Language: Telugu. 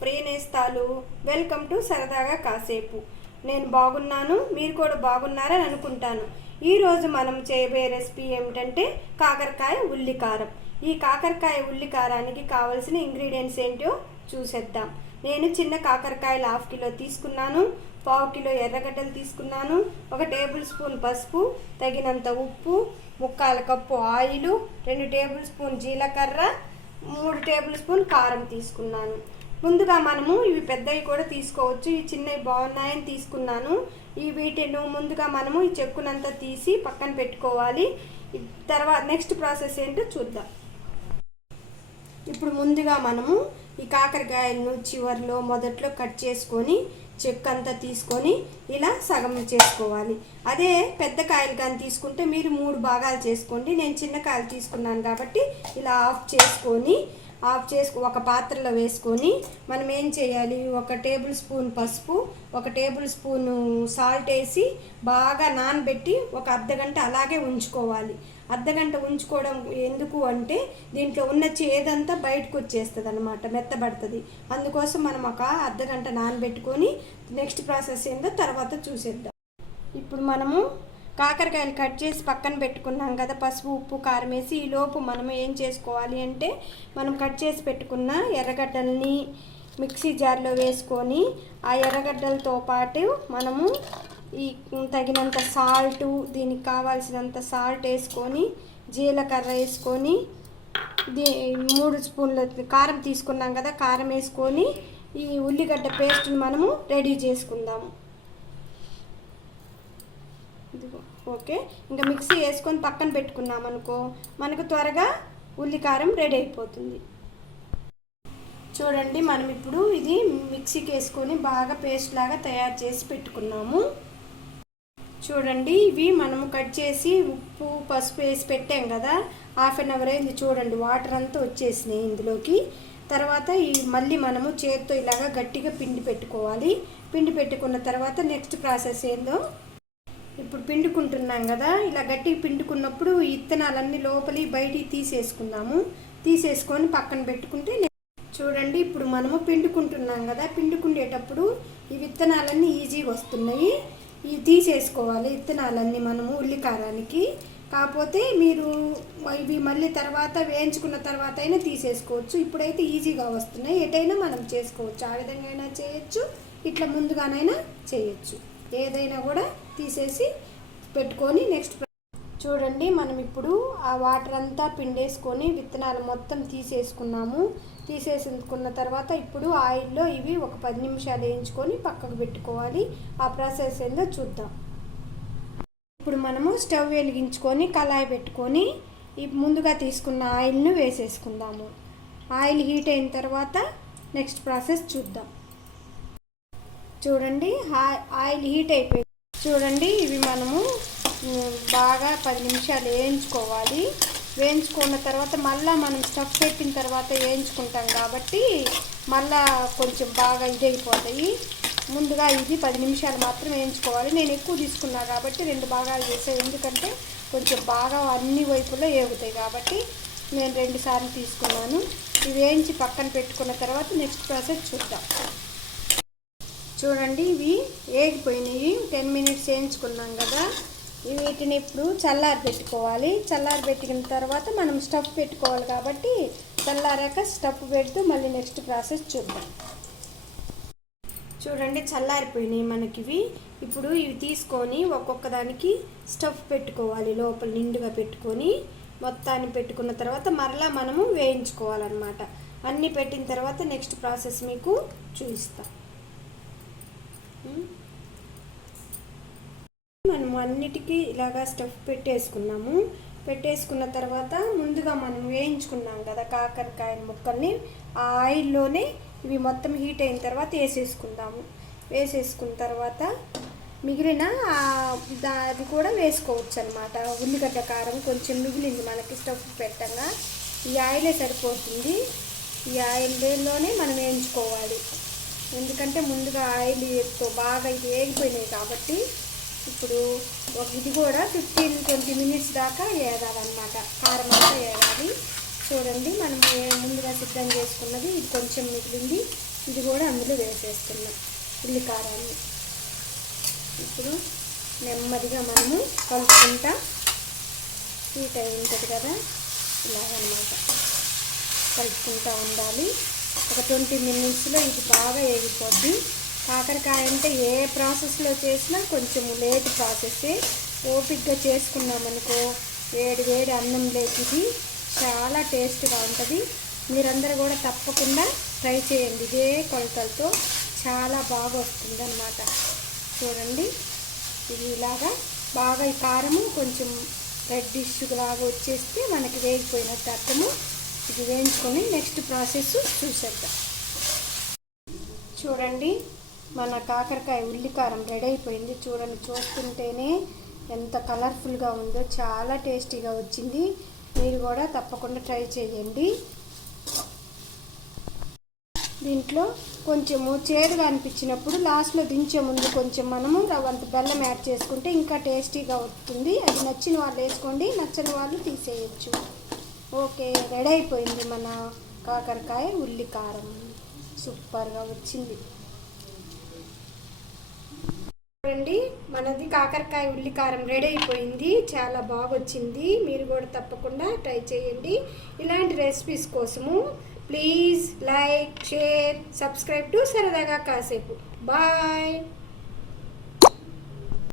ప్రియనేస్తాలు వెల్కమ్ టు సరదాగా కాసేపు. నేను బాగున్నాను, మీరు కూడా బాగున్నారని అనుకుంటాను. ఈరోజు మనం చేయబోయే రెసిపీ ఏమిటంటే కాకరకాయ ఉల్లికారం. ఈ కాకరకాయ ఉల్లికారానికి కావలసిన ఇంగ్రీడియంట్స్ ఏంటో చూసేద్దాం. నేను చిన్న కాకరకాయలు 1/2 కిలో తీసుకున్నాను, 1/4 కిలో ఎర్రగడ్డలు తీసుకున్నాను, 1 టేబుల్ స్పూన్ పసుపు, తగినంత ఉప్పు, 1/4 కప్పు ఆయిల్, 2 టేబుల్ స్పూన్ జీలకర్ర, 3 టేబుల్ స్పూన్ కారం తీసుకున్నాను. ముందుగా మనము ఇవి పెద్దవి కూడా తీసుకోవచ్చు, ఈ చిన్నవి బాగున్నాయని తీసుకున్నాను. వీటిని ముందుగా మనము ఈ చెక్కునంతా తీసి పక్కన పెట్టుకోవాలి. తర్వాత నెక్స్ట్ ప్రాసెస్ ఏంటో చూద్దాం. ఇప్పుడు ముందుగా మనము ఈ కాకరకాయలను చివర్లో మొదట్లో కట్ చేసుకొని చెక్కు అంతా తీసుకొని ఇలా సగం చేసుకోవాలి. అదే పెద్ద కాయలు కానీ తీసుకుంటే మీరు 3 భాగాలు చేసుకోండి. నేను చిన్న కాయలు తీసుకున్నాను కాబట్టి ఇలా ఆఫ్ చేసుకొని ఒక పాత్రలో వేసుకొని మనం ఏం చేయాలి, 1 టేబుల్ స్పూన్ పసుపు, 1 టేబుల్ స్పూను సాల్ట్ వేసి బాగా నానబెట్టి ఒక అర్ధగంట అలాగే ఉంచుకోవాలి. అర్ధగంట ఉంచుకోవడం ఎందుకు అంటే దీంట్లో ఉన్న చేదంతా బయటకు వచ్చేస్తుంది అన్నమాట, మెత్తబడుతుంది. అందుకోసం మనం ఒక అర్ధగంట నానబెట్టుకొని నెక్స్ట్ ప్రాసెస్ ఏందో తర్వాత చూసేద్దాం. ఇప్పుడు మనము కాకరకాయలు కట్ చేసి పక్కన పెట్టుకున్నాం కదా, పసుపు ఉప్పు కారం వేసి. ఈ లోపు మనం ఏం చేసుకోవాలి అంటే మనం కట్ చేసి పెట్టుకున్న ఎర్రగడ్డల్ని మిక్సీ జార్లో వేసుకొని ఆ ఎర్రగడ్డలతో పాటు మనము ఈ తగినంత సాల్టు, దీనికి కావాల్సినంత సాల్ట్ వేసుకొని, జీలకర్ర వేసుకొని, 3 స్పూన్ల కారం తీసుకున్నాం కదా, కారం వేసుకొని ఈ ఉల్లిగడ్డ పేస్ట్ని మనము రెడీ చేసుకుందాము. ఓకే, ఇంకా మిక్సీ వేసుకొని పక్కన పెట్టుకున్నాం అనుకో, మనకు త్వరగా ఉల్లికారం రెడీ అయిపోతుంది. చూడండి, మనం ఇప్పుడు ఇది మిక్సీకి వేసుకొని బాగా పేస్ట్ లాగా తయారు చేసి పెట్టుకున్నాము. చూడండి, ఇవి మనము కట్ చేసి ఉప్పు పసుపు వేసి పెట్టాం కదా, 1/2 అవర్ అయింది. చూడండి, వాటర్ అంతా వచ్చేసినాయి ఇందులోకి. తర్వాత మళ్ళీ మనము చేత్తో ఇలాగా గట్టిగా పిండి పెట్టుకోవాలి. పిండి పెట్టుకున్న తర్వాత నెక్స్ట్ ప్రాసెస్ ఏందో ఇప్పుడు పిండుకుంటున్నాం కదా, ఇలా గట్టిగా పిండుకున్నప్పుడు ఇత్తనాలన్నీ లోపలి బయటికి తీసేసుకుందాము. తీసేసుకొని పక్కన పెట్టుకుంటే చూడండి, ఇప్పుడు మనము పిండుకుంటున్నాం కదా, పిండుకునేటప్పుడు ఈ విత్తనాలన్నీ ఈజీగా వస్తున్నాయి. ఇవి తీసేసుకోవాలి విత్తనాలన్నీ మనము ఉల్లికారానికి. కాకపోతే మీరు ఇవి మళ్ళీ తర్వాత వేయించుకున్న తర్వాత అయినా తీసేసుకోవచ్చు. ఇప్పుడైతే ఈజీగా వస్తున్నాయి, ఎటైనా మనం చేసుకోవచ్చు. ఆ విధంగా అయినా చేయొచ్చు, ఇట్లా ముందుగానైనా చేయొచ్చు. ఏదైనా కూడా తీసేసి పెట్టుకొని నెక్స్ట్ చూడండి, మనం ఇప్పుడు ఆ వాటర్ అంతా పిండేసుకొని విత్తనాలు మొత్తం తీసేసుకున్నాము. తీసేసుకున్న తర్వాత ఇప్పుడు ఆయిల్లో ఇవి ఒక 10 నిమిషాలు వేయించుకొని పక్కకు పెట్టుకోవాలి. ఆ ప్రాసెస్ ఏందో చూద్దాం. ఇప్పుడు మనము స్టవ్ వెలిగించుకొని కళాయి పెట్టుకొని ఈ ముందుగా తీసుకున్న ఆయిల్ను వేసేసుకుందాము. ఆయిల్ హీట్ అయిన తర్వాత నెక్స్ట్ ప్రాసెస్ చూద్దాం. చూడండి, ఆయిల్ హీట్ అయిపోయింది. చూడండి, ఇవి మనము బాగా 10 నిమిషాలు వేయించుకోవాలి. వేయించుకున్న తర్వాత మళ్ళీ మనం స్టఫ్ పెట్టిన తర్వాత వేయించుకుంటాం కాబట్టి మళ్ళీ కొంచెం బాగా ఇదైపోతాయి. ముందుగా ఇది 10 నిమిషాలు మాత్రం వేయించుకోవాలి. నేను ఎక్కువ తీసుకున్నా కాబట్టి 2 భాగాలు చేసాను, ఎందుకంటే కొంచెం బాగా అన్ని వైపులో వేగుతాయి కాబట్టి నేను 2 సార్లు తీసుకున్నాను. ఇవి వేయించి పక్కన పెట్టుకున్న తర్వాత నెక్స్ట్ ప్రాసెస్ చూద్దాం. చూడండి, ఇవి వేగిపోయినాయి. 10 మినిట్స్ వేయించుకున్నాం కదా, వీటిని ఇప్పుడు చల్లారి పెట్టుకోవాలి. చల్లారి పెట్టిన తర్వాత మనం స్టఫ్ పెట్టుకోవాలి కాబట్టి చల్లారాక స్టఫ్ పెడుతూ మళ్ళీ నెక్స్ట్ ప్రాసెస్ చూద్దాం. చూడండి, చల్లారిపోయినాయి మనకివి. ఇప్పుడు ఇవి తీసుకొని ఒక్కొక్క దానికి స్టఫ్ పెట్టుకోవాలి. లోపల నిండుగా పెట్టుకొని మొత్తాన్ని పెట్టుకున్న తర్వాత మరలా మనము వేయించుకోవాలన్నమాట. అన్నీ పెట్టిన తర్వాత నెక్స్ట్ ప్రాసెస్ మీకు చూపిస్తాం. మనము అన్నిటికీ ఇలాగా స్టఫ్ పెట్టేసుకున్నాము. పెట్టేసుకున్న తర్వాత ముందుగా మనం వేయించుకున్నాం కదా కాకరకాయ ముక్కల్ని, ఆ ఆయిల్లోనే ఇవి మొత్తం హీట్ అయిన తర్వాత వేసేసుకుందాము. వేసేసుకున్న తర్వాత మిగిలిన అది కూడా వేసుకోవచ్చు అన్నమాట. ఉల్లిగడ్డ కారం కొంచెం మిగిలింది మనకి స్టఫ్ పెట్టంగా, ఈ ఆయిలే సరిపోతుంది. ఈ ఆయిల్లోనే మనం వేయించుకోవాలి, ఎందుకంటే ముందుగా ఆయిల్తో బాగా ఇది వేగిపోయినాయి కాబట్టి. ఇప్పుడు ఇది కూడా 15-20 మినిట్స్ దాకా వేగాలన్నమాట, కారం అంతా వేగాలి. చూడండి మనం ముందుగా సిద్ధం చేసుకున్నది ఇది కొంచెం మిగిలింది, ఇది కూడా అందులో వేసేస్తున్నాం ఉల్లి కారాన్ని. ఇప్పుడు నెమ్మదిగా మనము కలుపుకుంటా, హీట్ అయి ఉంటుంది కదా ఇలాగనమాట కలుపుకుంటూ ఉండాలి. ఒక 20 మినిట్స్లో ఇది బాగా వేగిపోద్ది. కాకరకాయ అంటే ఏ ప్రాసెస్లో చేసినా కొంచెం లేట్ ప్రాసెస్సే. ఓపిక్గా చేసుకున్నామనుకో వేడి వేడి అన్నంలోకి ఇది చాలా టేస్ట్గా ఉంటుంది. మీరందరూ కూడా తప్పకుండా ట్రై చేయండి. ఇదే కొలతలతో చాలా బాగా వస్తుంది అన్నమాట. చూడండి ఇది ఇలాగా బాగా ఈ కారము కొంచెం రెడ్డిష్ లాగా వచ్చేస్తే మనకి వేగిపోయినట్టు అర్థము. ఇది వేయించుకొని నెక్స్ట్ ప్రాసెస్ చూసేద్దాం. చూడండి మన కాకరకాయ ఉల్లికారం రెడీ అయిపోయింది. చూడండి చూస్తుంటేనే ఎంత కలర్ఫుల్గా ఉందో, చాలా టేస్టీగా వచ్చింది. మీరు కూడా తప్పకుండా ట్రై చేయండి. దీంట్లో కొంచెము చేదుగా అనిపించినప్పుడు లాస్ట్లో దించే ముందు కొంచెం మనము రవ్వంత బెల్లం యాడ్ చేసుకుంటే ఇంకా టేస్టీగా వస్తుంది. అది నచ్చిన వాళ్ళు వేసుకోండి, నచ్చని వాళ్ళు తీసేయచ్చు. ఓకే, రెడీ అయిపోయింది మన కాకరకాయ ఉల్లికారం. సూపర్గా వచ్చింది. చూడండి మనది కాకరకాయ ఉల్లికారం రెడీ అయిపోయింది, చాలా బాగా వచ్చింది. మీరు కూడా తప్పకుండా ట్రై చేయండి. ఇలాంటి రెసిపీస్ కోసము please like, share, subscribe to సరదాగా కాసేపు. బాయ్.